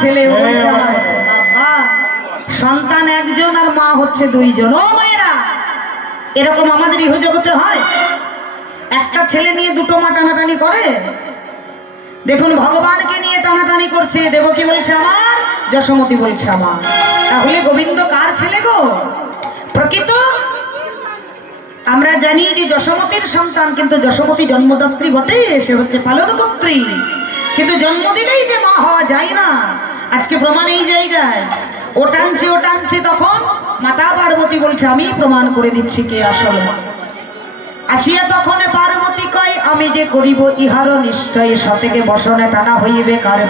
ছেলে, ও বলছে আমার ছেলে। বাবা, সন্তান একজন আর মা হচ্ছে দুইজন। ও মায়েরা, এরকম আমাদের ইহজগতে হয়? একটা ছেলে নিয়ে দুটো মা টানাটানি করে? দেখুন, ভগবানকে নিয়ে টানাটানি করছে। দেবকী বলছে আমার, যশোমতী বলছে আমার। তাহলে গোবিন্দ কার ছেলে গো? প্রকৃত আমরা জানি যে যশোমতীর সন্তান, কিন্তু যশোমতী জন্মদাত্রী বটে, সে হচ্ছে পালনকর্ত্রী, কিন্তু জন্ম দিলেই যে মা হওয়া যায় না। আজকে প্রমাণ এই জায়গায়। ও টানছে, তখন মাতা পার্বতী বলছে আমি প্রমাণ করে দিচ্ছি কে আসল মা। আসিয়া তখন পার্বতী কয় আমি যে করিব ইহারও নিশ্চয়, সতেকে বসনে টানা হইবে কারে।